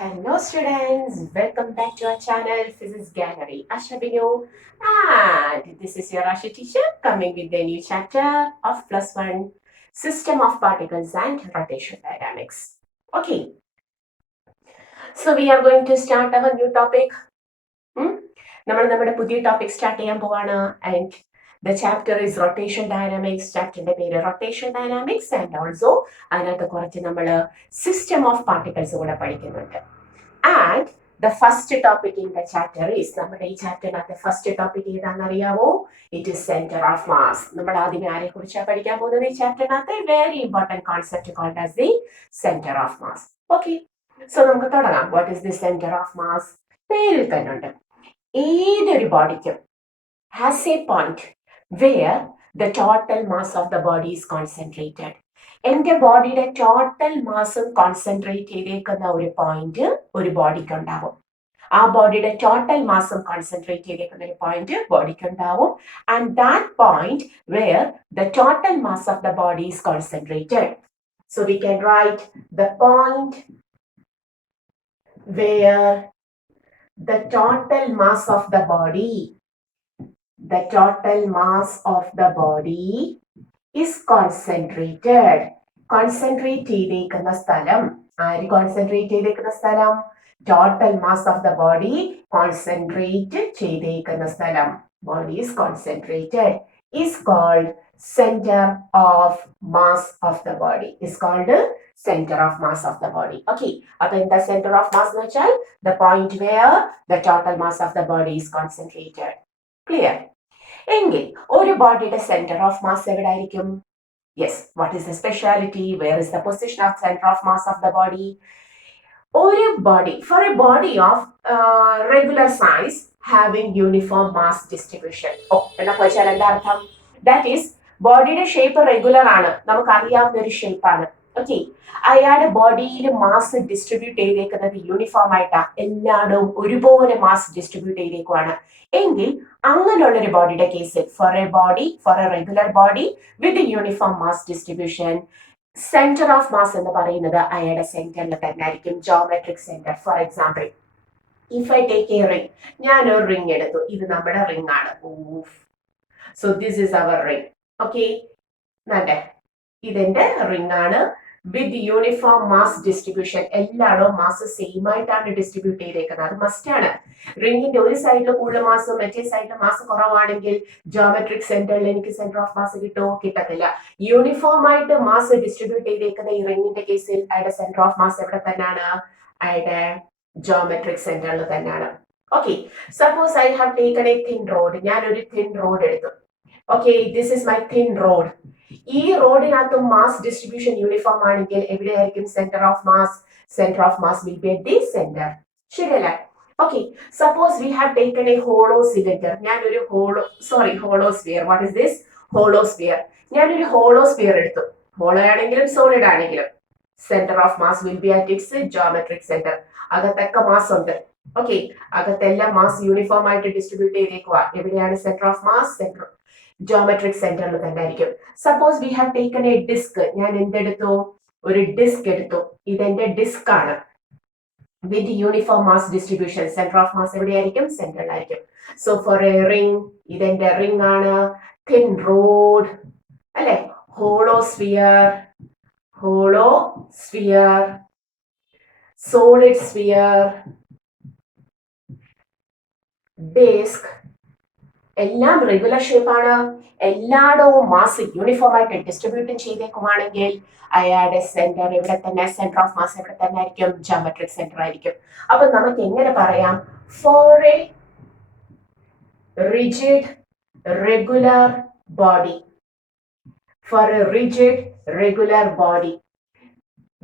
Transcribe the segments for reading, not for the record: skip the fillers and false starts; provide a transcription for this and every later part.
Hello students, welcome back to our channel Physics Gallery. Asha Binu, and this is your Asha teacher coming with a new chapter of +1 System of Particles and Rotation Dynamics. Okay, so we are going to start our new topic. നമ്മൾ നമ്മുടെ പുതിയ topic start ചെയ്യാൻ പോവാണ് and the chapter is rotation dynamics. ചാപ്റ്ററിന്റെ പേര് rotation dynamics and also അതിനകത്ത് കുറച്ച് നമ്മൾ സിസ്റ്റം ഓഫ് പാർട്ടിക്കിൾസ് കൂടെ പഠിക്കുന്നുണ്ട്. And the first topic in the chapter is, നമ്മുടെ ഈ ചാപ്റ്ററിനകത്തെ ഫസ്റ്റ് ടോപ്പിക് ഏതാണെന്ന് അറിയാവോ? It is centre of mass. നമ്മൾ ആദ്യമേ ആരെ കുറിച്ചാണ് പഠിക്കാൻ പോകുന്നത് ഈ ചാപ്റ്ററിനകത്തെ? Very important concept called as the centre of mass. Okay, so നമുക്ക് തുടങ്ങാം. What is the centre of mass? പേരിൽ തന്നെ ഉണ്ട്. ഏതൊരു ബോഡിക്കും has a point where the total mass of the body is concentrated. എന്റെ ബോഡിയുടെ ടോട്ടൽ മാസും കോൺസെൻട്രേറ്റ് ചെയ്തേക്കുന്ന ഒരു പോയിന്റ് ഒരു ബോഡിക്ക് ഉണ്ടാവും. ആ ബോഡിയുടെ ടോട്ടൽ മാസും കോൺസെൻട്രേറ്റ് ചെയ്തേക്കുന്ന ഒരു പോയിന്റ് ബോഡിക്ക് ഉണ്ടാവും. And that point where the total mass of the body is concentrated. So we can write the point where the total mass of the body is concentrated. Concentrate ചെയ്തേക്കുന്ന സ്ഥലം, ആര് concentrate ചെയ്തേക്കുന്ന സ്ഥലം? Total mass of the body concentrate ചെയ്തേക്കുന്ന സ്ഥലം, body is concentrated, is called center of mass of the body. Is called center of mass of the body. Okay, appo in the center of mass nu vechal the point where the total mass of the body is concentrated. Clear? എങ്കിൽ ഒരു ബോഡിയുടെ centre of mass എവിടെ ആയിരിക്കും? Yes, what is the speciality? Where is the position of center of mass of the body? ഒരു body, for a body of regular size having uniform mass distribution. എന്നാ ചോദിച്ചാൽ എന്താ അർത്ഥം? ദാറ്റ് ഈസ് ബോഡിയുടെ shape regular ആണ്, നമുക്ക് അറിയാവുന്ന ഒരു ഷേപ്പാണ്. ഓക്കെ, അയാളുടെ ബോഡിയിൽ മാസ് ഡിസ്ട്രിബ്യൂട്ട് ചെയ്തേക്കുന്നത് യൂണിഫോം ആയിട്ടാ, എല്ലായിടവും ഒരുപോലെ മാസ് ഡിസ്ട്രിബ്യൂട്ട് ചെയ്തേക്കുവാണ്. എങ്കിൽ അങ്ങനെയുള്ള ഒരു ബോഡിയുടെ കേസിൽ, for a regular body with uniform mass distribution, centre of mass എന്ന് പറയുന്നത് അയാളുടെ സെന്ററിൽ തന്നെ ആയിരിക്കും, geometric center. For example, if I take a ring, ഞാൻ ഒരു റിംഗ് എടുത്തു, ഇത് നമ്മുടെ റിംഗ് ആണ്. So this is our ring. Okay, ഇതെന്റെ റിംഗ് ആണ് വിത്ത് യൂണിഫോം മാസ് ഡിസ്ട്രിബ്യൂഷൻ. എല്ലായിടവും മാസ് സെയിം ആയിട്ടാണ് ഡിസ്ട്രിബ്യൂട്ട് ചെയ്തേക്കുന്നത്, അത് മസ്റ്റ് ആണ്. റിംഗിന്റെ ഒരു സൈഡിൽ കൂടുതൽ മാസും മറ്റേ സൈഡിൽ മാസ് കുറവാണെങ്കിൽ ജോമെട്രിക് സെന്ററിൽ എനിക്ക് സെന്റർ ഓഫ് മാസ് കിട്ടുമോ? കിട്ടത്തില്ല. യൂണിഫോം ആയിട്ട് മാസ് ഡിസ്ട്രിബ്യൂട്ട് ചെയ്തേക്കുന്ന ഈ റിംഗിന്റെ കേസിൽ അയാളുടെ സെന്റർ ഓഫ് മാസ് എവിടെ തന്നെയാണ്? അയാളുടെ ജോമെട്രിക് സെന്ററിൽ തന്നെയാണ്. Okay, suppose I have taken a thin rod. ഞാൻ ഒരു തിൻ റോഡ് എടുത്തു. Okay, this is my thin rod. ഈ റോഡിനകത്ത് മാസ് ഡിസ്ട്രിബ്യൂഷൻ യൂണിഫോം ആണെങ്കിൽ എവിടെയായിരിക്കും centre of mass? Centre of mass will be at the centre. ശരിയല്ലേ? Okay, suppose we have taken a hollow cylinder. ഞാനൊരു hollow sphere. What is this? Hollow sphere. ഞാനൊരു hollow sphere എടുത്തു. Hollow ആണെങ്കിലും solid ആണെങ്കിലും centre of mass will be at its geometric centre. അകത്തൊക്കെ mass ഉണ്ട്. Okay, അകത്തെല്ലാം mass uniform ആയിട്ട് distribute ചെയ്തേക്കുക. എവിടെയാണ് centre of mass? Centre geometric സെന്ററിൽ തന്നെ ആയിരിക്കും. Suppose we have taken a disc. ഞാൻ എന്തെടുത്തു? ഒരു ഡിസ്ക് എടുത്തു. ഇതെന്റെ ഡിസ്ക് ആണ് with uniform mass distribution. Centre of mass എവിടെയായിരിക്കും? സെന്ററിലായിരിക്കും. സോ ഫോർ എ റിംഗ്, ഇതെന്റെ റിംഗ് ആണ്. തിൻ റോഡ് അല്ലെ? Hollow sphere, solid sphere, disc, എല്ലാം റെഗുലർ ഷേപ്പാണ്. എല്ലായിടവും മാസ് യൂണിഫോം ആയിട്ട് ഡിസ്ട്രിബ്യൂട്ട് ചെയ്തേക്കുവാണെങ്കിൽ അയാളുടെ സെന്റർ ഇവിടെ തന്നെ, സെന്റർ ഓഫ് മാസ് ഇവിടെ തന്നെ ആയിരിക്കും, ജോമെട്രിക് സെന്റർ ആയിരിക്കും. അപ്പൊ നമുക്ക് എങ്ങനെ പറയാം? For a rigid regular body,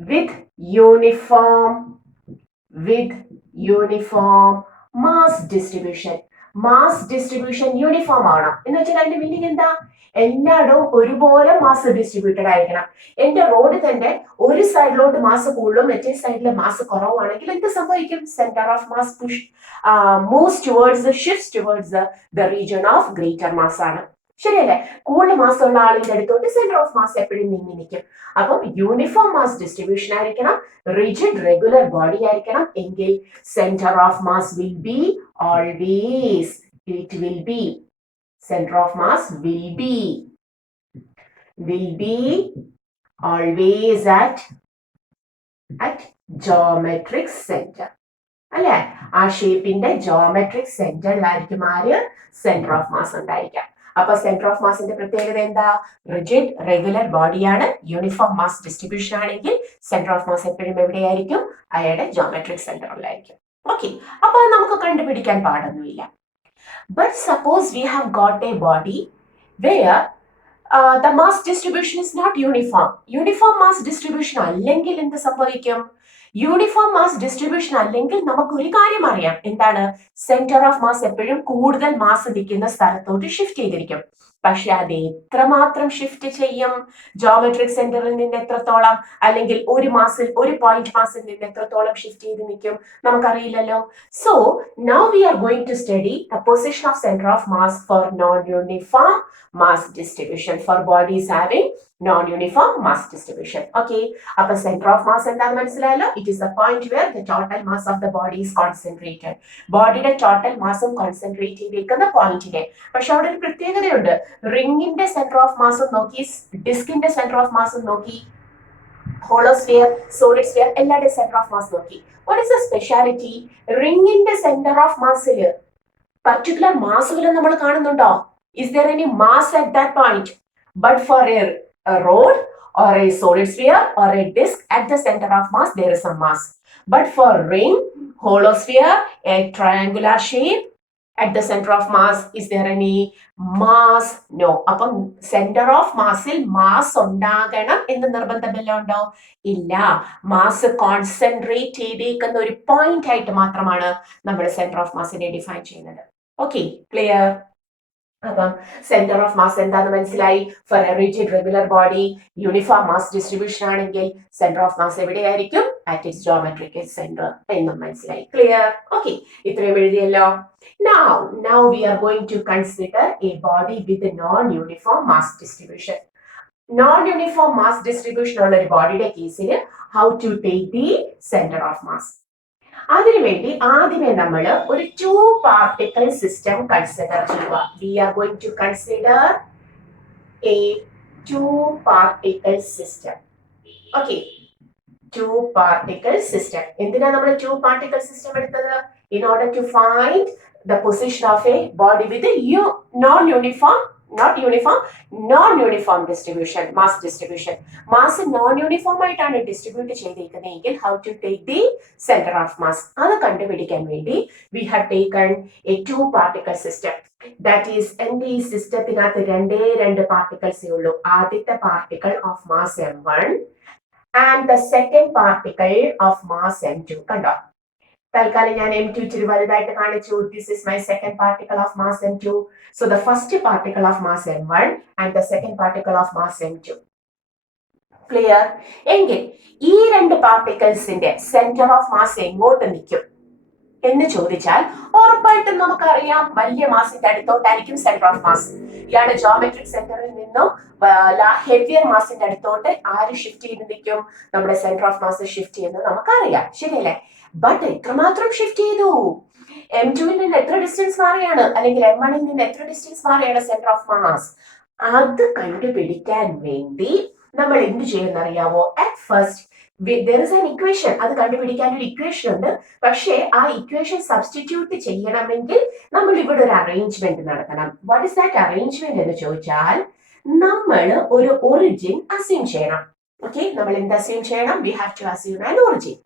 with uniform mass distribution. Mass distribution uniform ആവണം എന്ന് വെച്ചാൽ അതിന്റെ മീനിങ് എന്താ? എല്ലായിടവും ഒരുപോലെ മാസ് ഡിസ്ട്രിബ്യൂട്ടഡ് ആയിരിക്കണം. എന്റെ റോഡ് തന്നെ ഒരു സൈഡിലോട്ട് മാസ് കൂടുതലും മറ്റേ സൈഡിലെ മാസ് കുറവാണെങ്കിൽ എന്ത് സംഭവിക്കും? Centre of mass shifts towards the region of greater mass ആണ്. ശരിയല്ലേ? കൂടുതൽ മാസം ഉള്ള ആളിന്റെ അടുത്തോട്ട് സെന്റർ ഓഫ് മാസ് എപ്പോഴും നീങ്ങി നിൽക്കും. അപ്പം യൂണിഫോം മാസ് ഡിസ്ട്രിബ്യൂഷൻ ആയിരിക്കണം, റിജിഡ് റെഗുലർ ബോഡി ആയിരിക്കണം എങ്കിൽ centre of mass will be always, it will be, centre of mass will B always at geometric center. അല്ലെ? ആ ഷേപ്പിന്റെ ജോമെട്രിക് സെന്ററിലായിരിക്കും ആര്? സെന്റർ ഓഫ് മാസ് ഉണ്ടായിരിക്കാം. അപ്പൊ സെന്റർ ഓഫ് മാസിന്റെ പ്രത്യേകത എന്താ? റിജിഡ് റെഗുലർ ബോഡിയാണ്, യൂണിഫോം മാസ് ഡിസ്ട്രിബ്യൂഷൻ ആണെങ്കിൽ സെന്റർ ഓഫ് മാസ് എപ്പോഴും എവിടെയായിരിക്കും? അയാളുടെ ജോമെട്രിക് സെന്ററിലായിരിക്കും. ഓക്കെ, അപ്പൊ നമുക്ക് കണ്ടുപിടിക്കാൻ പാടൊന്നുമില്ല. But suppose we have got a body where the mass distribution is not uniform. Uniform mass distribution അല്ലെങ്കിൽ എന്ത് സംഭവിക്കും? യൂണിഫോം മാസ് ഡിസ്ട്രിബ്യൂഷൻ അല്ലെങ്കിൽ നമുക്ക് ഒരു കാര്യം അറിയാം. എന്താണ്? സെന്റർ ഓഫ് മാസ് എപ്പോഴും കൂടുതൽ മാസ് നിൽക്കുന്ന സ്ഥലത്തോട്ട് ഷിഫ്റ്റ് ചെയ്തിരിക്കും. പക്ഷെ അത് എത്രമാത്രം ഷിഫ്റ്റ് ചെയ്യും? ജോമെട്രിക് സെന്ററിൽ നിന്ന് എത്രത്തോളം, അല്ലെങ്കിൽ ഒരു പോയിന്റ് മാസിൽ നിന്ന് എത്രത്തോളം ഷിഫ്റ്റ് ചെയ്ത് നിൽക്കും? നമുക്കറിയില്ലല്ലോ. So now we are going to study the position of centre of mass for non uniform mass distribution, for bodies having non-uniform mass distribution. Okay, അപ്പൊ center of mass എന്താണെന്ന് മനസ്സിലായല്ലോ? It is the point where the total mass of the body is concentrated. ബോഡിയുടെ total മാസും concentrate ചെയ്തിരിക്കുന്ന പോയിന്റിനെ. പക്ഷെ അവിടെ ഒരു പ്രത്യേകതയുണ്ട്. റിംഗിന്റെ സെന്റർ ഓഫ് മാസും നോക്കി, ഡിസ്കിന്റെ സെന്റർ ഓഫ് മാസും നോക്കി, ഹോളോസ്ഫിയർ, സോളിഡ് സ്ഫിയർ എല്ലാവരുടെ സെന്റർ ഓഫ് മാസ് നോക്കി. What is the speciality? റിംഗിന്റെ സെന്റർ ഓഫ് മാസില് പർട്ടിക്കുലർ മാസുകൾ നമ്മൾ കാണുന്നുണ്ടോ? Is there any mass at that point? But for a rod or a solid sphere or a disk, at the center of mass there is some mass. But for ring, hollow sphere, a triangular shape, at the center of mass, is there any mass? No. അപ്പം centre of മാസിൽ mass ഉണ്ടാകണം എന്ന് നിർബന്ധമില്ല, ഉണ്ടോ? ഇല്ല. Mass concentrate ചെയ്തേക്കുന്ന ഒരു point ആയിട്ട് മാത്രമാണ് നമ്മൾ സെന്റർ ഓഫ് മാസിനെ ഡിഫൈൻ ചെയ്യുന്നത്. Okay, clear? അപ്പം സെന്റർ ഓഫ് മാസ് എന്താന്ന് മനസ്സിലായി. For a rigid regular body uniform mass distribution ആണെങ്കിൽ സെന്റർ ഓഫ് മാസ് എവിടെയായിരിക്കും? അറ്റ് ഇറ്റ്സ് ജോമെട്രിക്കൽ സെന്റർ എന്നും മനസ്സിലായി. ക്ലിയർ? ഓക്കെ, ഇത്രയും എഴുതിയല്ലോ. Now we are going to consider a body with a non-uniform mass distribution. Non-uniform mass distribution ഉള്ള ഒരു ബോഡിയുടെ കേസിൽ how to take the center of mass. അതിനുവേണ്ടി ആദ്യമേ നമ്മൾ ഒരു 2 പാർട്ടിക്കിൾ സിസ്റ്റം കൺസിഡർ ചെയ്യുക. We are going to consider a 2 particle system. Okay, 2 particle system. എന്തിനാ നമ്മൾ 2 പാർട്ടിക്കിൾ സിസ്റ്റം എടുത്തത്? In order to find the position of a body with non-uniform distribution, mass distribution. Mass non uniform ആയിട്ടാണ് distribute ചെയ്തിരിക്കുന്നതെങ്കിൽ how to take the centre of mass, അത് കണ്ടുപിടിക്കാൻ വേണ്ടി we have taken a 2 particle system. That is, എന്റെ ഈ സിസ്റ്റത്തിനകത്ത് 2 പാർട്ടിക്കിൾസേ ഉള്ളൂ. ആദ്യത്തെ particle of mass m1 and the second particle of mass m2. കണ്ടോ? തൽക്കാലം ഞാൻ m2 ഇച്ചിരി വലുതായിട്ട് കാണിച്ചു. This is my second particle of mass m2. So the first particle of mass m1 and the second particle of mass m2. Clear? എങ്കിൽ ഈ 2 പാർട്ടിക്കിൾസിന്റെ centre of mass എങ്ങോട്ട് നിൽക്കും എന്ന് ചോദിച്ചാൽ ഉറപ്പായിട്ടും നമുക്കറിയാം വലിയ മാസിന്റെ അടുത്തോട്ടായിരിക്കും സെന്റർ ഓഫ് മാസ്. ഇയാളുടെ ജോമെട്രിക് സെന്ററിൽ നിന്നും ഹെവിയർ മാസിന്റെ അടുത്തോട്ട് ആര് ഷിഫ്റ്റ് ചെയ്ത് നിൽക്കും? നമ്മുടെ സെന്റർ ഓഫ് മാസ് ഷിഫ്റ്റ് ചെയ്യുന്നത് നമുക്കറിയാം, ശരിയല്ലേ? ബട്ട് എത്രമാത്രം ഷിഫ്റ്റ് ചെയ്തു? m2 നിന്ന് എത്ര ഡിസ്റ്റൻസ് മാറിയാണ്, അല്ലെങ്കിൽ m1 നിന്ന് എത്ര ഡിസ്റ്റൻസ് മാറിയാണ് സെന്റർ ഓഫ് മാസ്? അത് കണ്ടുപിടിക്കാൻ വേണ്ടി നമ്മൾ എന്ത് ചെയ്യുന്ന അറിയാവോ? At first there is an equation. അത് കണ്ടുപിടിക്കാൻ ഒരു ഇക്വേഷൻ ഉണ്ട്. പക്ഷേ ആ ഇക്വേഷൻ സബ്സ്റ്റിറ്റ്യൂട്ട് ചെയ്യണമെങ്കിൽ നമ്മൾ ഇവിടെ ഒരു അറേഞ്ച്മെന്റ് നടത്തണം. വാട്ട് ഇസ് ദാറ്റ് അറേഞ്ച്മെന്റ് എന്ന് ചോദിച്ചാൽ നമ്മൾ ഒരു ഒറിജിൻ അസ്യൂം ചെയ്യണം. ഓക്കെ, നമ്മൾ എന്ത് അസ്യൂം ചെയ്യണം? We have to assume an origin.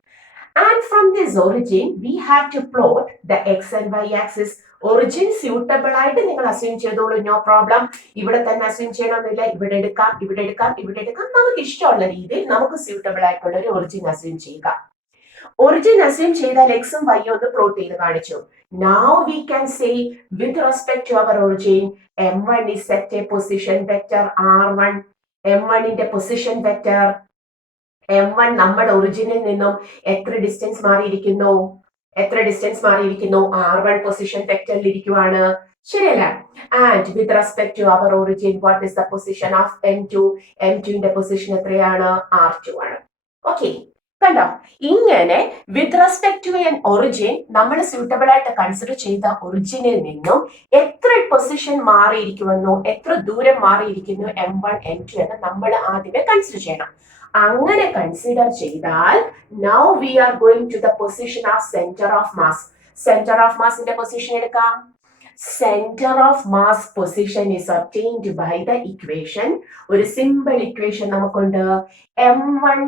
And from this origin, we have to plot the x and y axis. Origin suitable ആയിട്ട് നിങ്ങൾ അസ്യൂം ചെയ്തോളൂ, നോ പ്രോബ്ലം. ഇവിടെ തന്നെ അസ്യൂം ചെയ്യണമെന്നില്ല, ഇവിടെ എടുക്കാം, ഇവിടെ എടുക്കാം, ഇവിടെ എടുക്കാം. നമുക്ക് ഇഷ്ടമുള്ള രീതിയിൽ നമുക്ക് സ്യൂട്ടബിൾ ആയിട്ടുള്ള ഒരു ഒറിജിൻ അസ്യൂം ചെയ്യുക. ഒറിജിൻ അസ്യൂം ചെയ്താൽ എക്സും വൈയും ഒന്ന് പ്ലോട്ട് ചെയ്ത് കാണിച്ചു. Now we can say with respect to our origin, m1 is set a position vector r1. m1 ന്റെ പൊസിഷൻ വെക്ടർ m1 നമ്മുടെ ഒറിജിനിൽ നിന്നും എത്ര ഡിസ്റ്റൻസ് മാറിയിരിക്കുന്നു? r1 പൊസിഷൻ വെക്ടറിൽ ഇരിക്കുവാണ്. ശരിയല്ലേ? And with respect to our origin what is the position of M2? M2ന്റെ പൊസിഷൻ എത്രയാണ്? R2 ആണ്. ഓക്കെ, കണ്ടോ? ഇങ്ങനെ with respect to an origin നമ്മൾ സ്യൂട്ടബിൾ ആയിട്ട് കൺസിഡർ ചെയ്ത ഒറിജിനിൽ നിന്നും എത്ര പൊസിഷൻ മാറിയിരിക്കുമെന്നോ എത്ര ദൂരം മാറിയിരിക്കുന്നു M1 M2 എന്ന് നമ്മൾ ആദ്യമേ കൺസിഡർ ചെയ്യണം. അങ്ങനെ കൺസിഡർ ചെയ്താൽ now we are going to the position of centre of mass. Centre of മാസിന്റെ പൊസിഷൻ എടുക്കാം. Center of mass position is obtained by the equation. ഒരു സിമ്പിൾ ഇക്വേഷൻ നമുക്കുണ്ട്. M1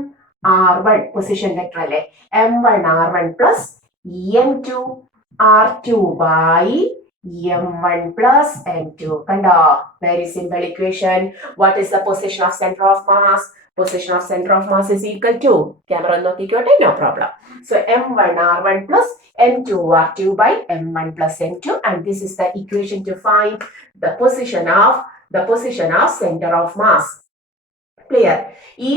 R1 പൊസിഷൻ വെക്ടർ അല്ലേ? M1 R1 plus M2 R2 by M1 plus M2. കണ്ടോ? Very simple equation. What is the position of center of mass? Position of center of mass is equal to, camera നോക്കിക്കോട്ടെ, no problem. So M1 R1 plus M2 R2 by M1 plus M2, and this is the equation to find the position of center of mass. Clear? ഈ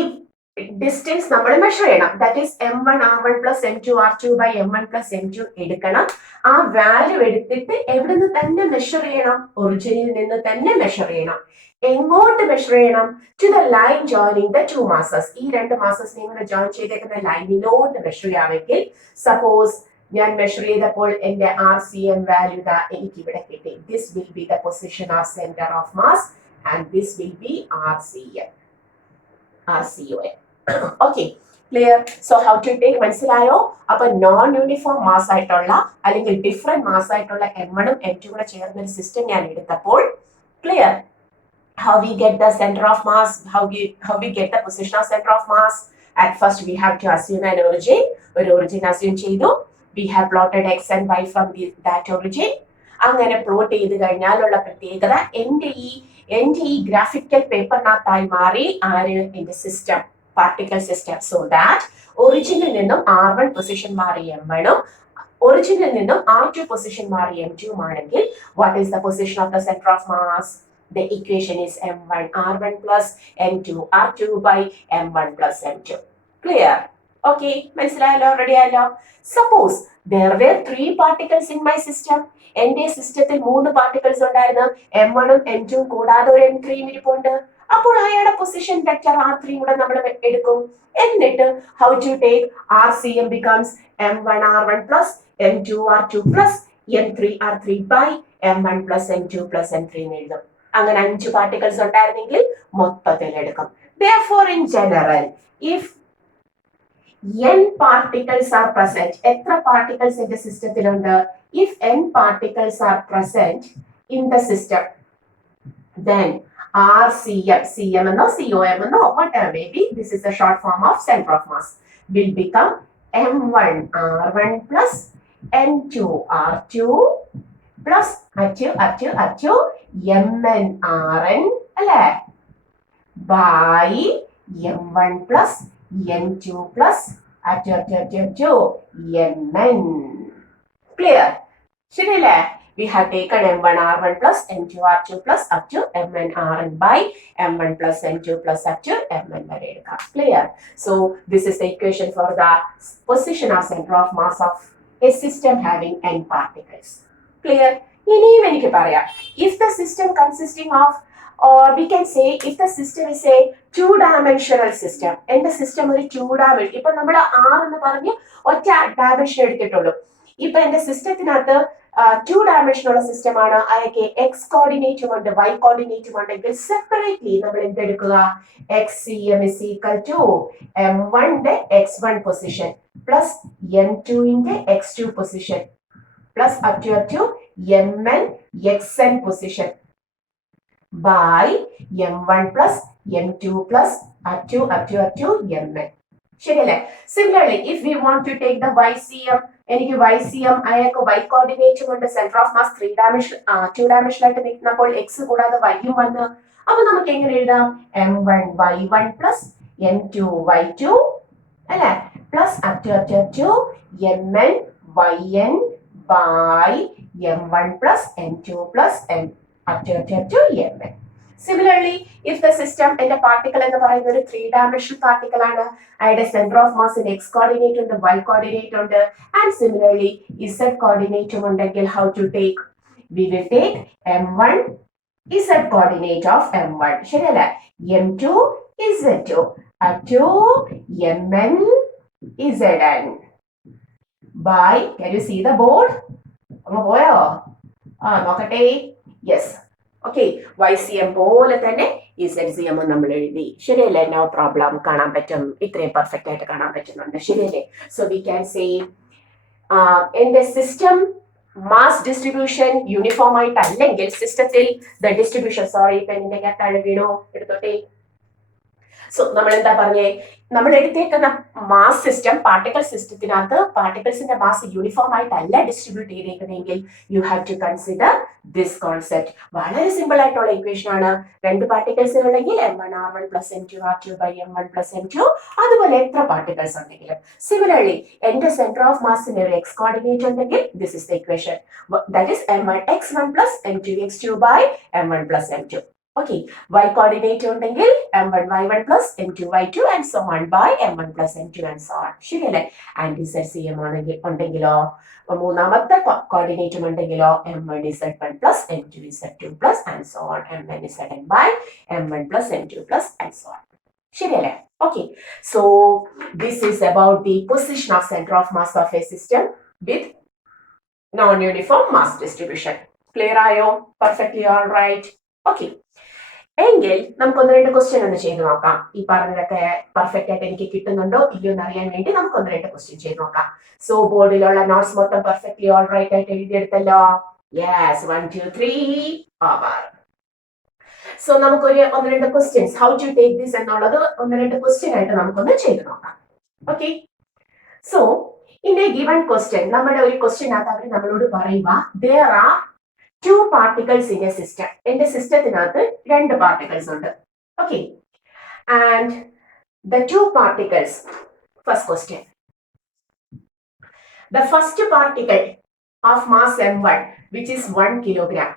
distance നമ്മൾ measure ചെയ്യണം. That is M1 R1 plus M2 R2 by M1 plus M2 എടുക്കണം. ആ value എടുത്തിട്ട് എവിടുന്ന് തന്നെ measure ചെയ്യണം? ഒറിജിനിൽ നിന്ന് തന്നെ മെഷർ ചെയ്യണം. എങ്ങോട്ട് മെഷർ ചെയ്യണം? To the line joining the two masses. ഈ രണ്ട് മാസസ് നിങ്ങൾ ജോയിൻ ചെയ്തേക്കുന്ന ലൈനിലോട്ട് മെഷർ ചെയ്യാമെങ്കിൽ, സപ്പോസ് ഞാൻ മെഷർ ചെയ്തപ്പോൾ എന്റെ RCM വാല്യൂ എനിക്ക് ഇവിടെ കിട്ടി. This will be the position of centre of mass and this will be RCOM. Okay, clear? So how to take മനസ്സിലായോ? അപ്പൊ നോൺ യൂണിഫോം മാസ് ആയിട്ടുള്ള അല്ലെങ്കിൽ ഡിഫറെന്റ് മാസ് ആയിട്ടുള്ള M1 ഉം M2 കൂടെ ചേർന്ന ഒരു സിസ്റ്റം ഞാൻ എടുത്തപ്പോൾ, clear? How we get the center of mass? How we get the position of center of mass? At first we have to assume an origin. ഒരു origin assume ചെയ്തു. We have plotted x and y from that origin. അങ്ങനെ plot ചെയ്ത് കഴിഞ്ഞാലുള്ള പ്രത്യേകത എന്റെ ഈ graphical പേപ്പറിനകത്തായി മാറി ആര്? എന്റെ system, particle system. So that ഒറിജിനിൽ നിന്നും R1 പൊസിഷൻ മാറി M1 ഉം ഒറിജിനിൽ നിന്നും R2 പൊസിഷൻ മാറി M2 ഉം ആണെങ്കിൽ what is the position of the centre of mass? The equation is M1 R1 plus M2 R2 by M1 plus M2. Clear? Okay, മനസ്സിലായല്ലോ? റെഡി ആയല്ലോ? Suppose there were 3 particles in my system. എന്റെ സിസ്റ്റത്തിൽ 3 particles ഉണ്ടായിരുന്നു. M1 ഉം M2 ഉം കൂടാതെ ഒരു M3 ഇരിപ്പുണ്ട്. അപ്പോൾ അയാളുടെ പൊസിഷൻ വെക്ടർ R3 കൂടെ നമ്മൾ എടുക്കും. എന്നിട്ട് how to take RCM becomes M1 R1 plus M2 R2 plus M3 R3 by M1 plus M2 plus M3 എന്ന് എഴുതും. അങ്ങനെ 5 പാർട്ടിക്കിൾസ് ഉണ്ടായിരുന്നെങ്കിൽ മൊത്തത്തിൽ എടുക്കും. Therefore in general, if n particles are present, എത്ര പാർട്ടിക്കിൾസ് എന്റെ സിസ്റ്റത്തിലുണ്ട്? If n particles are present in the system, then RCM, CM എന്നോ COM എന്നോ whatever may be, this is the short form of center of mass, will become M1 R1 plus M2 R2 plus up to MN RN അല്ലേ by M1 plus M2 plus up to MN. Clear? ശരിയല്ലേ? We have taken M1 R1 plus M2 R2 plus up to MN RN by M1 plus M2 plus up to MN വരെ എടുക്കാം. Clear? So this is the equation for the position of center of mass of a system having n particles. Clear? ഇനിയും എനിക്ക് പറയാം, if the system consisting of, or we can say if the system is a two-dimensional system, എന്റെ system ഒരു 2 dimension, ഇപ്പൊ നമ്മൾ R എന്ന് പറഞ്ഞ് ഒറ്റ ഡയമെൻഷൻ എടുത്തിട്ടുള്ളൂ. ഇപ്പൊ എന്റെ സിസ്റ്റത്തിനകത്ത് 2 dimension ഉള്ള സിസ്റ്റം ആണ്. അതൊക്കെ എക്സ് കോർഡിനേറ്റും ഉണ്ട് വൈ കോർഡിനേറ്റും ഉണ്ടെങ്കിൽ സെപ്പറേറ്റ്ലി നമ്മൾ എന്തെടുക്കുക? XCM is equal to M1 ന്റെ x1 പൊസിഷൻ പ്ലസ് M2 ന്റെ x2 position plus up to MN XN position by M1 plus M2 plus up to MN. ശരിയല്ലേ? Similarly, if we want to take the YCM, എനിക്ക് YCM അയാൾക്ക് y കോർഡിനേറ്റും ഉണ്ട്, centre of mass 2 dimension ആയിട്ട് നിൽക്കുന്നപ്പോൾ x കൂടാതെ y യും വന്ന്, അപ്പൊ നമുക്ക് എങ്ങനെ എഴുതാം? M1 Y1 plus M2 Y2 അല്ലേ plus up to MN YN by M1 plus M2 plus M up to MN. Similarly, if the system and the particle എന്ന് പറയുന്ന ഒരു 3 dimensional particle ആണ്, അതിന്റെ സെന്റർ ഓഫ് മാസിന് x കോർഡിനേറ്റ് ഉണ്ട്, y coordinate ഉണ്ട്, and similarly z കോർഡിനേറ്റും ഉണ്ടെങ്കിൽ how to take we will take m1 z coordinate of m1 ശരിയല്ലേ m2 z2 up to mn zn by can you see the board അങ്ങ് പോയോ നോക്കട്ടെ yes okay YCM പോലെ തന്നെ ZCM നമ്മൾ എഴുതി ശരിയല്ലേ നോ പ്രോബ്ലം കാണാൻ പറ്റും ഇത്രയും പെർഫെക്റ്റ് ആയിട്ട് കാണാൻ പറ്റുന്നുണ്ട് ശരിയല്ലേ സോ വി ക്യാൻ സേ എന്റെ സിസ്റ്റം മാസ് ഡിസ്ട്രിബ്യൂഷൻ യൂണിഫോം ആയിട്ട് അല്ലെങ്കിൽ സിസ്റ്റത്തിൽ ദ ഡിസ്ട്രിബ്യൂഷൻ സോറി പെന്നിന്റെ താഴെ വീണോ എടുത്തോട്ടെ സോ നമ്മൾ എന്താ പറഞ്ഞേ നമ്മൾ എടുത്തേക്കുന്ന മാസ് സിസ്റ്റം പാർട്ടിക്കൽ സിസ്റ്റത്തിനകത്ത് പാർട്ടിക്കിൾസിന്റെ മാസ് യൂണിഫോം ആയിട്ടല്ല ഡിസ്ട്രിബ്യൂട്ട് ചെയ്തേക്കുന്നതെങ്കിൽ you have to consider this concept വളരെ സിമ്പിൾ ആയിട്ടുള്ള ഇക്വേഷൻ ആണ് രണ്ട് പാർട്ടിക്കിൾസ് ഉണ്ടെങ്കിൽ m1r1 plus m2r2 by m1 plus m2 അതുപോലെ എത്ര പാർട്ടിക്കിൾസ് ഉണ്ടെങ്കിലും സിമിലർലി എന്റെ സെന്റർ ഓഫ് മാസിന് ഒരു x കോർഡിനേറ്റ് ഉണ്ടെങ്കിൽ this is the equation that is m1x1 plus m2x2 by m1 plus m2 okay y coordinate ഉണ്ടെങ്കിൽ m1 y1 plus m2 y2 and so on by m1 plus m2 and so on ശരിയല്ലേ and ZCM ഉണ്ടെങ്കിലോ മൂന്നാമത്തെ കോർഡിനേറ്റും ഉണ്ടെങ്കിലോ m1 z1 plus m2 z2 plus and so on mn zn by m1 plus m2 plus and so on ശരിയല്ലേ okay so this is about the position of center of mass of a system with non-uniform mass distribution clear ആയോ perfectly all right okay എങ്കിൽ നമുക്കൊന്ന് രണ്ട് question ഒന്ന് ചെയ്ത് നോക്കാം ഈ പറഞ്ഞതൊക്കെ പെർഫെക്റ്റ് ആയിട്ട് എനിക്ക് കിട്ടുന്നുണ്ടോ ഇല്ലയോ എന്ന് അറിയാൻ വേണ്ടി നമുക്കൊന്ന് രണ്ട് ക്വസ്റ്റ്യൻ ചെയ്ത് നോക്കാം സോ ബോർഡിലുള്ള നോട്ട്സ് മൊത്തം പെർഫെക്റ്റ്ലി ഓൾ റൈറ്റ് ആയിട്ട് എഴുതിയെടുത്തല്ലോ യെസ് 1 2 3 ഓവർ സോ നമുക്കൊരു ഒന്ന് രണ്ട് questions how to take this എന്നുള്ളത് ഒന്ന് രണ്ട് ക്വസ്റ്റ്യൻ ആയിട്ട് നമുക്കൊന്ന് ചെയ്ത് നോക്കാം okay so in a given question നമ്മുടെ ഒരു ക്വസ്റ്റ്യനകത്ത് അവർ നമ്മളോട് പറയുക there are two particles in a system. In the systemത്തിനകത്ത് രണ്ട് particles ഉണ്ട്. Okay. And the two particles, first question. The first particle of mass m1, which is 1 kilogram,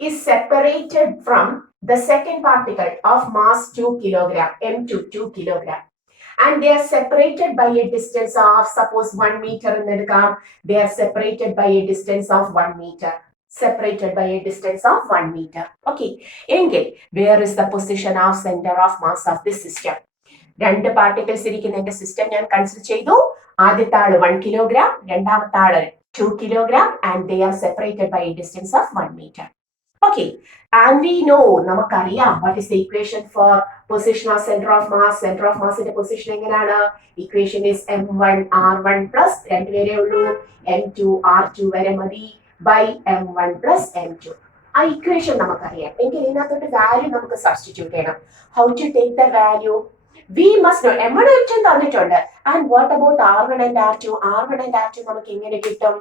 is separated from the second particle of mass 2 kilogram, m2, 2 kilogram. And they are separated by a distance of, suppose 1 meter in the they are separated by a distance of 1 meter. Separated by a distance of 1 meter. Okay. എങ്കിൽ where is the position of center of mass of this system? രണ്ട് particles ഇരിക്കുന്ന എന്റെ system ഞാൻ consider ചെയ്തു ആദ്യത്തെ ആള് 1 kilogram രണ്ടാമത്തെ ആള് 2 kilogram and they are separated by a distance of 1 meter. Okay. And we know നമുക്കറിയാം what is the equation for position of center of mass? Center of mass ന്റെ പൊസിഷൻ എങ്ങനെയാണ്? Equation is m1r1 plus രണ്ടുപേരേ ഉള്ളൂ m2r2 വരെ മതി by m1 plus m2. ആ equation നമുക്കറിയാം എങ്കിൽ ഇതിനകത്തോട്ട് വാല്യൂ നമുക്ക് സബ്സ്റ്റിറ്റ്യൂട്ട് ചെയ്യണം how to take the value we must know m1 m2 തന്നിട്ടുണ്ട് and what about r1 and r2 നമുക്ക് എങ്ങനെ കിട്ടും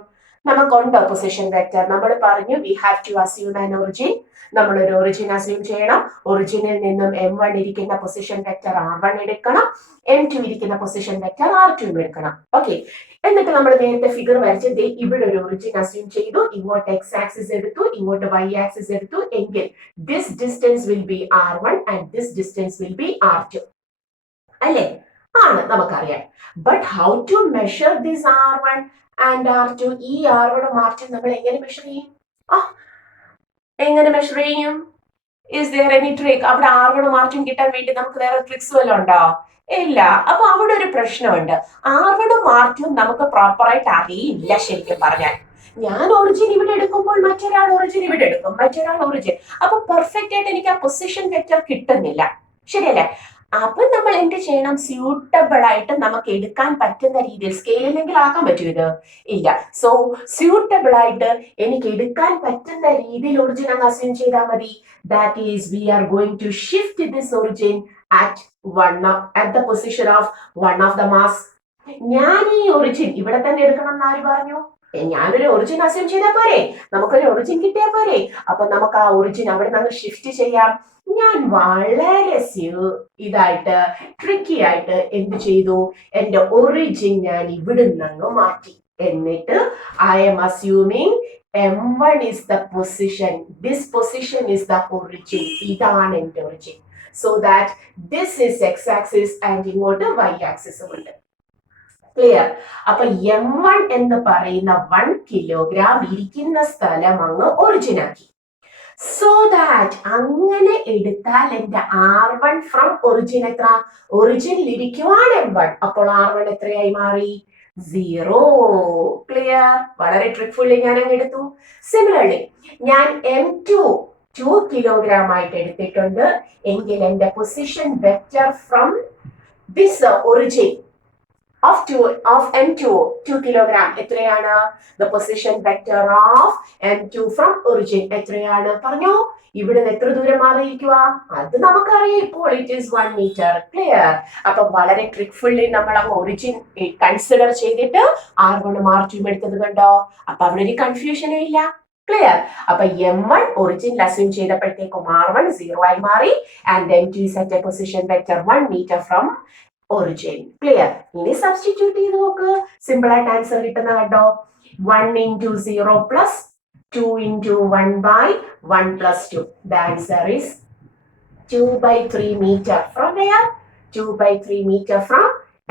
നമുക്കുണ്ട് പൊസിഷൻ വെക്ടർ നമ്മൾ പറഞ്ഞു we have to assume an origin നമ്മൾ ഒരു ഒറിജിൻ അസ്യൂം ചെയ്യണം ഒറിജിനിൽ നിന്നും m1 ഇരിക്കുന്ന പൊസിഷൻ വെക്ടർ r1 എടുക്കണം m2 ഇരിക്കുന്ന പൊസിഷൻ വെക്ടർ r2 എടുക്കണം ഓക്കെ എന്നിട്ട് നമ്മൾ നേരത്തെ ഫിഗർ വരച്ച് ഇവിടെ ഒരു ഒറിജിൻ അസ്യൂം ചെയ്തു ഇങ്ങോട്ട് x ആക്സിസ് എടുത്തു ഇങ്ങോട്ട് y ആക്സിസ് എടുത്തു എങ്കിൽ this distance will be r1 and this distance will be r2 അല്ലേ ആണ് നമുക്കറിയാം but how to measure this r1 and r2 ഈ r1 ഉം r2 നമ്മൾ എങ്ങനെ മെഷർ ചെയ്യും എങ്ങനെ മെഷർ ചെയ്യും ഇസ് ദെയർ എനി ട്രിക്ക് അവിടെ r1 ഉം r2 കിട്ടാൻ വേണ്ടി നമുക്ക് വേറെ ട്രിക്സ് വല്ലതും ഉണ്ടോ ഇല്ല അപ്പൊ അവിടെ ഒരു പ്രശ്നമുണ്ട് r1 ഉം r2 നമുക്ക് പ്രോപ്പർ ആയിട്ട് അറിയില്ല ശരിക്കും പറഞ്ഞാൽ ഞാൻ ഒറിജിൻ ഇവിടെ എടുക്കുമ്പോൾ മറ്റൊരാൾ ഒറിജിൻ ഇവിടെ എടുക്കും മറ്റൊരാൾ ഒറിജിൻ അപ്പൊ പെർഫെക്റ്റ് ആയിട്ട് എനിക്ക് ആ പൊസിഷൻ വെക്ടർ കിട്ടുന്നില്ല ശരിയല്ലേ അപ്പൊ നമ്മൾ എന്ത് ചെയ്യണം സ്യൂട്ടബിൾ ആയിട്ട് നമുക്ക് എടുക്കാൻ പറ്റുന്ന രീതിയിൽ സ്കെയിലില്ലെങ്കിൽ ആക്കാൻ പറ്റും ഇത് ഇല്ല സോ സ്യൂട്ടബിൾ ആയിട്ട് എനിക്ക് എടുക്കാൻ പറ്റുന്ന രീതിയിൽ ഒറിജിൻ അങ്ങ് അസ്യൂം ചെയ്താൽ മതി that is we are going to shift this origin at the position of one of the mass. ഞാൻ ഈ ഒറിജിൻ ഇവിടെ തന്നെ എടുക്കണം എന്ന് ആര് പറഞ്ഞു ഞാനൊരു ഒറിജിൻ അസ്യൂം ചെയ്താൽ പോരെ നമുക്കൊരു ഒറിജിൻ കിട്ടിയാൽ പോരെ അപ്പൊ നമുക്ക് ആ ഒറിജിൻ അവിടെ നിന്ന് ഷിഫ്റ്റ് ചെയ്യാം ഞാൻ വളരെ ഇതായിട്ട് ട്രിക്കി ആയിട്ട് എന്ത് ചെയ്തു എന്റെ ഒറിജിൻ ഞാൻ ഇവിടെ നിന്ന് മാറ്റി എന്നിട്ട് I M assuming m1 is the position this position is the origin ഇതാണ് എന്റെ origin so that this is x axis and ഇങ്ങോട്ട് y axis ഉണ്ട് ക്ലിയർ? അപ്പൊ M1 എന്ന് പറയുന്ന 1 കിലോഗ്രാം ഇരിക്കുന്ന സ്ഥലം അങ്ങ് ഒറിജിൻ ആക്കി. സോ ദാറ്റ് അങ്ങനെ എടുത്താൽ എന്റെ R1 ഫ്രം ഒറിജിൻ എത്ര? ഒറിജിനിൽ ഇരിക്കുവാണ് M1. അപ്പോൾ R1 എത്രയായി മാറി? 0. ക്ലിയർ? വളരെ ട്രിക്ഫുള്ളി ഞാൻ അങ്ങ് എടുത്തു. സിമിലർലി ഞാൻ M2 2 കിലോഗ്രാം ആയിട്ട് എടുത്തിട്ടുണ്ട് എങ്കിൽ എന്റെ position vector from this origin of M2 2 kilogram എത്രയാണ്? The position vector of M2 from origin എത്രയാണ്? പറഞ്ഞോ. ഇവിടെ എത്ര ദൂരം മാറിയിരിക്കുക? അത് നമുക്കറിയാം ഇപ്പോൾ. It is 1 meter. ക്ലിയർ? അപ്പൊ വളരെ ട്രിക്ഫുള്ളി നമ്മൾ അങ്ങ് ഒറിജിൻ കൺസിഡർ ചെയ്തിട്ട് R1 R2 എടുത്തത് കണ്ടോ? അപ്പൊ അവിടെ ഒരു കൺഫ്യൂഷനും ഇല്ല. ക്ലിയർ? അപ്പൊ M1 ഒറിജിൻ അസ്യൂം ചെയ്തപ്പോഴത്തേക്കും R1 0 ആയി മാറി and M2 is at a position vector 1 meter from origin. Clear? ഇനി സബ്സ്റ്റിറ്റ്യൂട്ട് ചെയ്ത് നോക്ക്. സിമ്പിൾ ആയിട്ട് ആൻസർ കിട്ടുന്ന കണ്ടോ? 1 into 0 plus 2 into 1 by 1 plus 2. The answer is 2 by 3 meter. From where? 2 by 3 meter from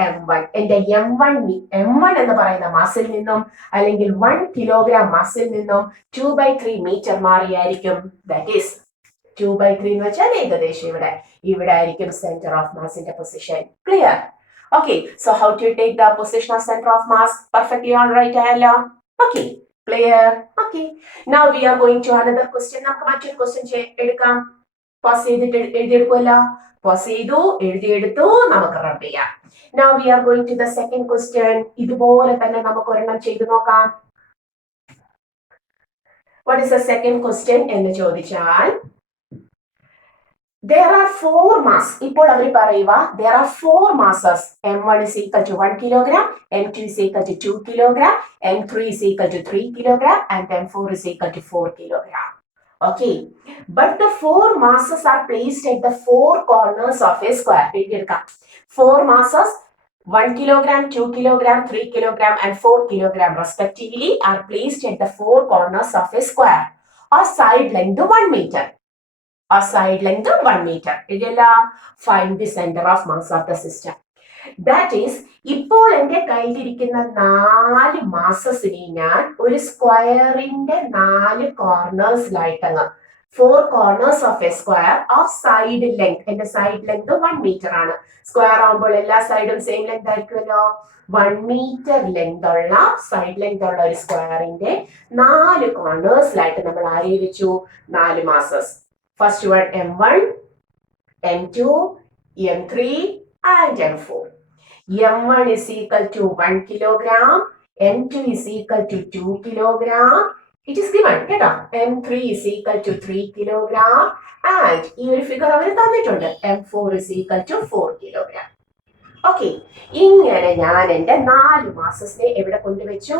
M1. എന്റെ M1 എന്ന് പറയുന്ന മാസിൽ നിന്നും അല്ലെങ്കിൽ 1 കിലോഗ്രാം മാസിൽ നിന്നും 2 by 3 meter മാറിയായിരിക്കും. ദാറ്റ് ഈസ് 2 by 3 എന്ന് വെച്ചാൽ ഏകദേശം ഇവിടെ ആയിരിക്കും സെന്റർ ഓഫ് മാസിന്റെ position. Clear? Okay, so how to take the position of centre of mass? Perfectly all right ആയല്ലോ. Okay, clear? Okay, now we are going to another question. നമുക്ക് മറ്റൊരു question എടുക്കാം. പോസ് ചെയ്തിട്ട് എഴുതിയെടുക്കുമല്ലോ. പോസ് ചെയ്തു, എഴുതിയെടുത്തു, നമുക്ക് rub ചെയ്യാം. Now we are going to the second question. ഇതുപോലെ തന്നെ നമുക്ക് ഒരെണ്ണം ചെയ്തു നോക്കാം. What is the second question എന്ന് ചോദിച്ചാൽ there are 4 mass. ഇപ്പോൾ അവർ പറയുക there are 4 masses. M1 is equal to 1 kilogram, M2 is equal to 2 kilogram, M3 is equal to 3 kilogram, and M4 is equal to 4 kilogram. Okay, but the 4 masses are placed at the 4 corners of a square. 4 masses, 1 kilogram, 2 kilogram, 3 kilogram, and 4 kilogram respectively are placed at the 4 corners of a square. Or side length 1 meter. Or side length 1 meter. Find the center of mass of the system. That is, ഇപ്പോൾ എന്റെ കയ്യിലിരിക്കുന്ന 4 മാസസിനെ ഞാൻ ഒരു സ്ക്വയറിന്റെ 4 കോർണേഴ്സിലായിട്ടങ്ങ് 4 corners of a square of side length. എന്റെ side length 1 meter ആണ്. Square ആവുമ്പോൾ എല്ലാ സൈഡും സെയിം ലെങ്ത് ആയിരിക്കുമല്ലോ. 1 meter ലെങ്ത് ഉള്ള സൈഡ് ലെങ്ത് ഉള്ള ഒരു സ്ക്വയറിന്റെ 4 കോർണേഴ്സിലായിട്ട് നമ്മൾ ആരെ വെച്ചു? 4 masses. First one M1, M2, M3 and M4. M1 is equal to 1 kilogram, M2 is equal to 2 kilogram. It is given, കേട്ടോ. M3 is equal to 3 kilogram and ഈ ഒരു ഫിഗർ അവർ തന്നിട്ടുണ്ട്. M4 is equal to 4 kilogram. Okay, ഇങ്ങനെ ഞാൻ എന്റെ 4 മാസസിനെ എവിടെ കൊണ്ടുവച്ചു?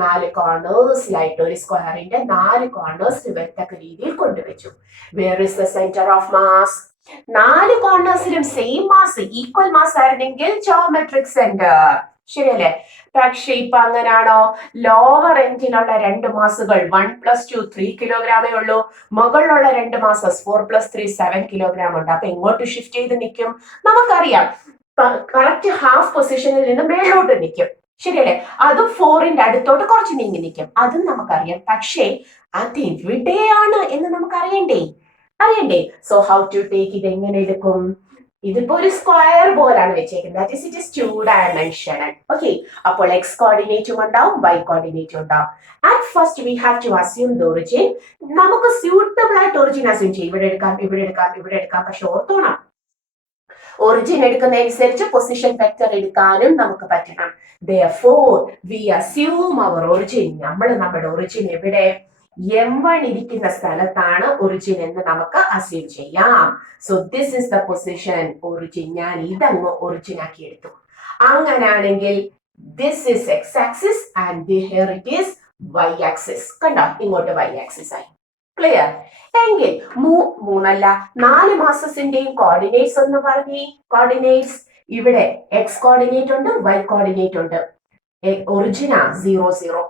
4 കോർണേഴ്സിലായിട്ട് ഒരു സ്ക്വയറിന്റെ 4 കോർണേഴ്സ് വരത്തക്ക രീതിയിൽ കൊണ്ടുവച്ചു. Where is the centre of mass? 4 കോർണേഴ്സിലും സെയിം മാസ്, ഈക്വൽ മാസ് ആയിരുന്നെങ്കിൽ ജോമെട്രിക് സെന്റർ. ശരിയല്ലേ? പക്ഷെ ഇപ്പൊ അങ്ങനാണോ? ലോവർ എൻഡിലുള്ള 2 മാസുകൾ 1 + 2 3 കിലോഗ്രാമേ ഉള്ളൂ. മുകളിലുള്ള 2 മാസസ് 4 + 3 7 കിലോഗ്രാം ഉണ്ട്. അപ്പൊ എങ്ങോട്ട് ഷിഫ്റ്റ് ചെയ്ത് നിൽക്കും? നമുക്കറിയാം, കറക്റ്റ് ഹാഫ് പൊസിഷനിൽ നിന്ന് മേലോട്ട് നിൽക്കും. ശരിയല്ലേ? അതും 4ന്റെ അടുത്തോട്ട് കുറച്ച് നീങ്ങി നിൽക്കും. അതും നമുക്കറിയാം. പക്ഷേ അത് എവിടെയാണ് എന്ന് നമുക്ക് അറിയണ്ടേ? സോ ഹൗ ടു ടേക്ക് ഇത് എങ്ങനെ എടുക്കും? ഇതിപ്പോ ഒരു സ്ക്വയർ പോലാണ് വെച്ചേക്കുന്നത്. That is it is 2 dimensional. Okay, അപ്പോൾ x കോർഡിനേറ്റും ഉണ്ടാവും, y കോർഡിനേറ്റും ഉണ്ടാവും. And first we have to assume the origin. നമുക്ക് സ്യൂട്ടബിൾ ആയിട്ട് ഒറിജിൻ അസ്യൂം ചെയ്യും. ഇവിടെ എടുക്കാം. പക്ഷെ ഓർത്തോണം, ഒറിജിൻ എടുക്കുന്നതനുസരിച്ച് പൊസിഷൻ വെക്ടർ എടുക്കാനും നമുക്ക് പറ്റണം. Therefore, we assume our origin. നമ്മുടെ ഒറിജിൻ എവിടെ? M1 ഇരിക്കുന്ന സ്ഥലത്താണ് ഒറിജിൻ എന്ന് നമുക്ക് അസ്യൂം ചെയ്യാം. So this is the position origin. ഞാൻ ഇതങ്ങ് ഒറിജിൻ ആക്കി എടുത്തു. അങ്ങനെയാണെങ്കിൽ this is x axis and here it is y axis. കണ്ടോ? ഇങ്ങോട്ട് y ആക്സിസ് ആയി. ക്ലിയർ? എങ്കിൽ 4 മാസസിന്റെയും കോർഡിനേറ്റ്സ് എന്ന് പറഞ്ഞേ. കോർഡിനേറ്റ്സ് ഇവിടെ x കോർഡിനേറ്റ് ഉണ്ട്, y കോർഡിനേറ്റ് ഉണ്ട്. ഒറിജിനാ 0 0.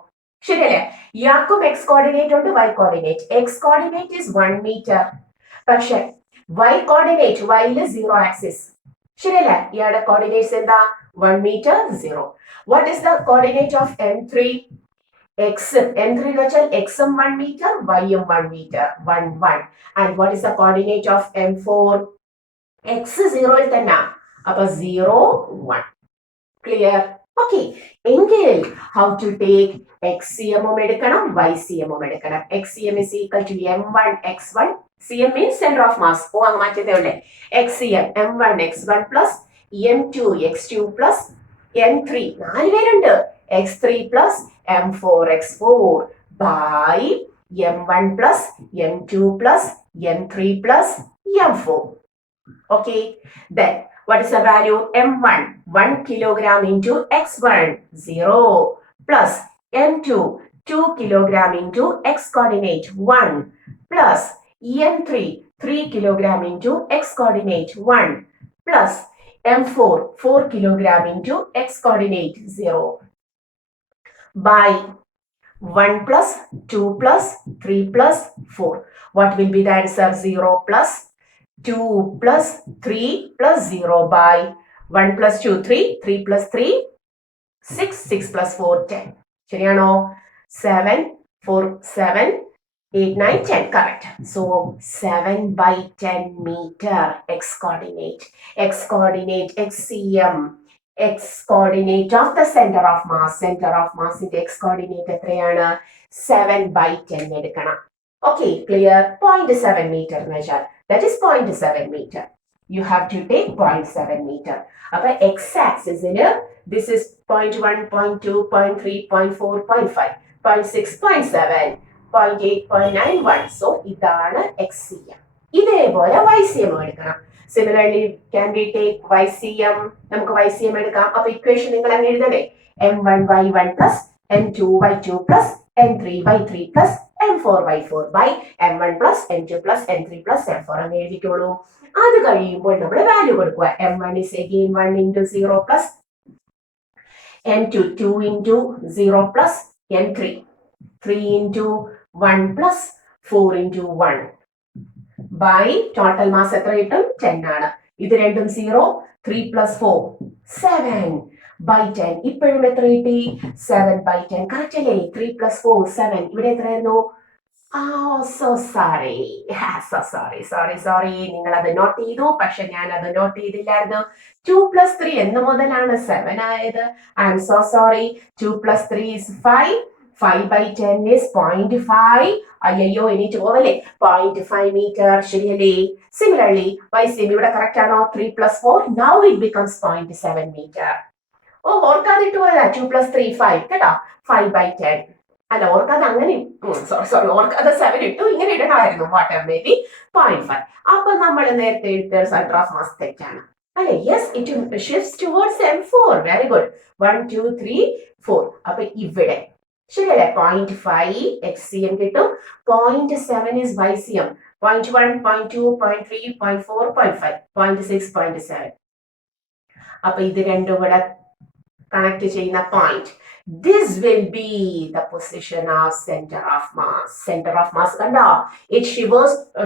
ശരിയല്ലേ? ഇയാൾക്കും x കോർഡിനേറ്റ് ഉണ്ട്, y coordinate. x coordinate is 1 meter. പക്ഷെ y കോർഡിനേറ്റ്, y 0 ആക്സിസ്. ശരിയല്ലേ? ഇയാളുടെ കോർഡിനേറ്റ്സ് എന്താ? 1 metre 0. What is the coordinate of M3? X M3 എന്ന് വെച്ചാൽ എക്സും 1 മീറ്റർ വൈയും 1 metre 1 1. And what is the coordinate of M4? X 0 തന്നെ, അപ്പൊ 0 1. ക്ലിയർ? ഓക്കെ. എങ്കിൽ ഹൗ ടു ടേക്ക് XCM എടുക്കണം, YCM എടുക്കണം. XCM is equal to M1 X1. CM means center of mass. ഓ അങ്ങ് മാറ്റതേ ഉള്ളേ. XCM M1 X1 plus M2 X2 plus M3 4 പേരുണ്ട്, X3 plus M4 X4 by M1 plus M2 plus M3 plus M4. Okay, then what is the value? M1 1 kilogram into X1 0 plus M2 2 kilogram into X coordinate 1 plus M3 3 kilogram into X coordinate 1 plus M4 4 kilogram into X coordinate 0 by 1 plus 2 plus 3 plus 4. What will be the answer? 0 plus 2 plus 3 plus 0 by 1 plus 2 3, 3 plus 3 6, 6 plus 4 10. ശരിയാണോ? 7 4 7 8 9 10. Correct. So 7 by 10 meter X coordinate. X coordinate XCM. X coordinate of the center of mass. Center of mass in X coordinate എത്രയാണ്? 7 by 10 എടുക്കണം. Okay, clear? 0.7 meter measure. That is 0.7 meter. You have to take 0.7 meter. Appa x-axis this is 0.1, 0.2, 0.3, 0.4, 0.5, 0.6, 0.7, 0.8, 0.91. So, idana XCM. ഇതേപോലെ YCM എടുക്കണം. Similarly, can we take YCM? നമുക്ക് YCM എടുക്കാം. അപ്പൊ equation നിങ്ങൾ അങ്ങ് എഴുതണേ. M1Y1 plus M2Y2 plus M3Y3 plus M4Y4 by M1 plus M2 plus M3 plus M4 എന്ന് എഴുതിക്കോളൂ. അത് കഴിയുമ്പോൾ നമ്മൾ വാല്യൂ കൊടുക്കുക. M1 is again 1 into 0 plus M2 2 into 0 plus M3 3 into 1 plus 4 into 1 by total mass എത്ര കിട്ടും? 10 ആണ്. ഇത് രണ്ടും 0, 3 plus 4 7 by 10. ഇപ്പോഴും എത്ര കിട്ടി? 7 by 10. കറക്റ്റ് അല്ലേ? 3 plus 4 7. ഇവിടെ എത്രയായിരുന്നു? സോറി നിങ്ങൾ അത് നോട്ട് ചെയ്തു, പക്ഷെ ഞാൻ അത് നോട്ട് ചെയ്തില്ലായിരുന്നു. 2 plus 3 എന്ന് മുതലാണ് 7 ആയത്? I M so sorry. 2 plus 3 is 5. 5 by 10 is 0.5. അയ്യോ എനിക്ക് പോവല്ലേ? 0.5 meter. ശരിയല്ലേ? Similarly, YCM ഇവിടെ കറക്റ്റ് ആണോ? 3 plus 4. Now it becomes 0.7 meter. ഓ ഓർക്കാതിട്ട് പോയതാ. 2 plus 3 5 കേട്ടോ. 5 by 10. അല്ല ഓർക്കാതെ അങ്ങനെ സോറി ഓർക്കാതെ 7 ഇട്ടു, ഇങ്ങനെ ഇടണമായിരുന്നു. Water may be 0.5. അപ്പൊ നമ്മൾ നേരത്തെ എടുത്ത സെന്റർ ഓഫ് മാസ് തെറ്റാണ് അല്ലെ? Yes, it shifts towards M4. Very good. 1 2 3 4. അപ്പൊ ഇവിടെ ശരിയല്ലേ? 0.5 XCM കിട്ടും. 0.7 is YCM. 0.1 0.2 0.3 0.4 0.5 0.6 0.7. അപ്പൊ ഇത് രണ്ടും കൂടെ കണക്ട് ചെയ്യുന്ന point. This will be the position of center of mass. Center of mass കണ്ടോ? It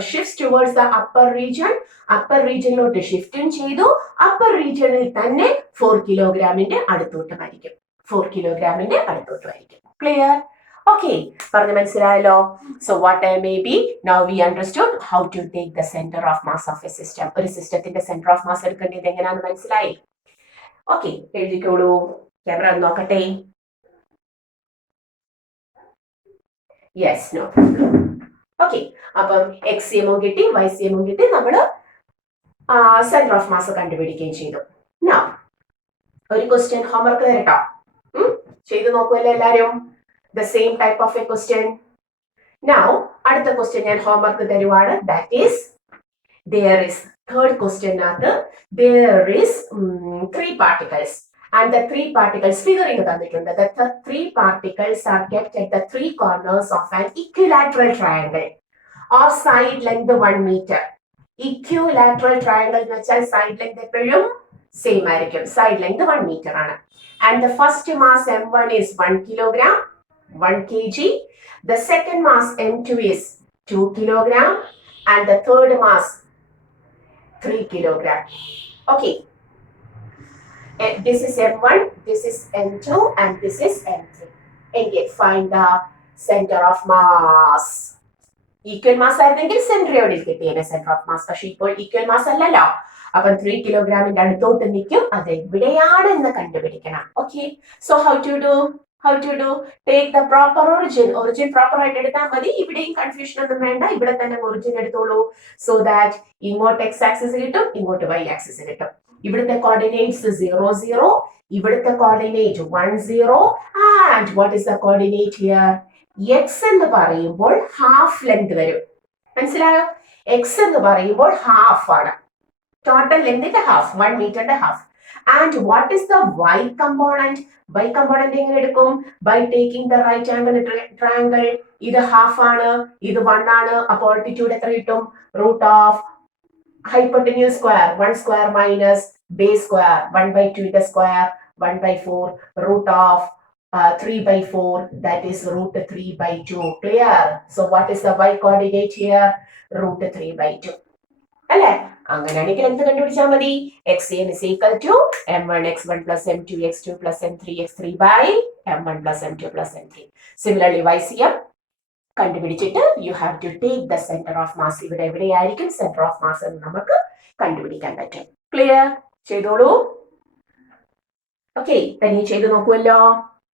shifts towards the upper region. Upper regionലോട്ട് ഷിഫ്റ്റും ചെയ്തു. upper regionിൽ തന്നെ 4 kilogramന്റെ അടുത്തോട്ട് വരിക്കും. 4 kilogramന്റെ അടുത്തോട്ട് വരിക്കും. Clear? Okay, പറഞ്ഞു മനസ്സിലായല്ലോ? So what I may be, now we understood how to take the center of mass of a system. ഒരു സിസ്റ്റത്തിന്റെ center of mass എടുക്കേണ്ടത് എങ്ങനെയാണെന്ന് മനസ്സിലായി? ഓക്കെ, എഴുതിക്കോളൂ. ക്യാമറ നോക്കട്ടെ. Yes, no problem. ഓക്കെ, അപ്പം XCM കിട്ടി, YCM കിട്ടി, നമ്മള് സെന്റർ ഓഫ് മാസ് കണ്ടുപിടിക്കുകയും ചെയ്തു. Now, ഒരു ക്വസ്റ്റ്യൻ ഹോംവർക്ക് തരട്ടോ. ചെയ്തു നോക്കുമല്ലോ എല്ലാരും? The same type of a question. Now, അടുത്ത ക്വസ്റ്റ്യൻ ഞാൻ homework തരുവാണ്. That is, there is third question nathu, there is 3 particles. And the 3 particles figuring തന്നിട്ടുണ്ട്. That the 3 particles are kept at the 3 corners of an equilateral triangle of side length 1 meter. Equilateral triangle എന്ന് വെച്ചാൽ side length എപ്പോഴും same ആയിരിക്കും. side length 1 meter ആണ്. And the first mass M1 is 1 kilogram, 1 kg. The second mass M2 is 2 kilogram. And the third mass 3 kilogram. Okay. This is M1, this is M2, and this is M3. എങ്കിൽ find the center of mass. Equal mass ആയിരുന്നെങ്കിൽ centre എവിടെ കിട്ടിയേനെ centre of mass. പക്ഷെ ഇപ്പോൾ equal mass അല്ലല്ലോ. അപ്പം 3 കിലോഗ്രാമിന്റെ അടുത്തോട്ട് നിൽക്കും. അത് എവിടെയാണ് എന്ന് കണ്ടുപിടിക്കണം. Okay, so how to do take the proper origin proper ആയിട്ട് എടുത്താൽ മതി. ഇവിടെയും കൺഫ്യൂഷൻ ഒന്നും വേണ്ട, ഇവിടെ തന്നെ ഒറിജിൻ എടുത്തോളൂ. സോ ദാറ്റ് ഇങ്ങോട്ട് എക്സ് ആക്സിസ് കിട്ടും, ഇങ്ങോട്ട് വൈ ആക്സിസ് കിട്ടും. ഇവിടുത്തെ കോർഡിനേറ്റ്സ് 0 0, ഇവിടുത്തെ coordinate 1 0, and what is the coordinate here? X എന്ന് പറയുമ്പോൾ ഹാഫ് ലെങ്ത് വരും. മനസ്സിലായോ? എക്സ് എന്ന് പറയുമ്പോൾ ഹാഫ് ആണ്, ടോട്ടൽ ലെങ്തിന്റെ ഹാഫ്, 1 മീറ്ററിന്റെ half. And what is the y component? Y component എങ്ങനെ എടുക്കും? By taking the right angle triangle. ഇത് ഹാഫ് ആണ്, ഇത് 1 ആണ്. അപ്പോൾ ആൾട്ടിറ്റ്യൂഡ് എത്ര കിട്ടും? Root of hypotenuse square 1 square minus base square 1/2 the square 1/4 root of 3/4, that is root 3/2. Clear? So what is the y coordinate here? root 3/2. അല്ലേ? അങ്ങനെയാണെങ്കിൽ എന്ത് കണ്ടുപിടിച്ചാൽ മതി? xn is equal to m1 x1 plus m2 x2 plus m3 x3 by m1 plus m2 plus m3. Similarly ycm കണ്ടുപിടിച്ചിട്ട് you have to take the centre of mass. ഇവിടെ എവിടെയായിരിക്കും centre of mass എന്ന് നമുക്ക് കണ്ടുപിടിക്കാൻ പറ്റും. Clear? ചെയ്തോളൂ. Okay, തനിയെ ചെയ്ത് നോക്കുമല്ലോ.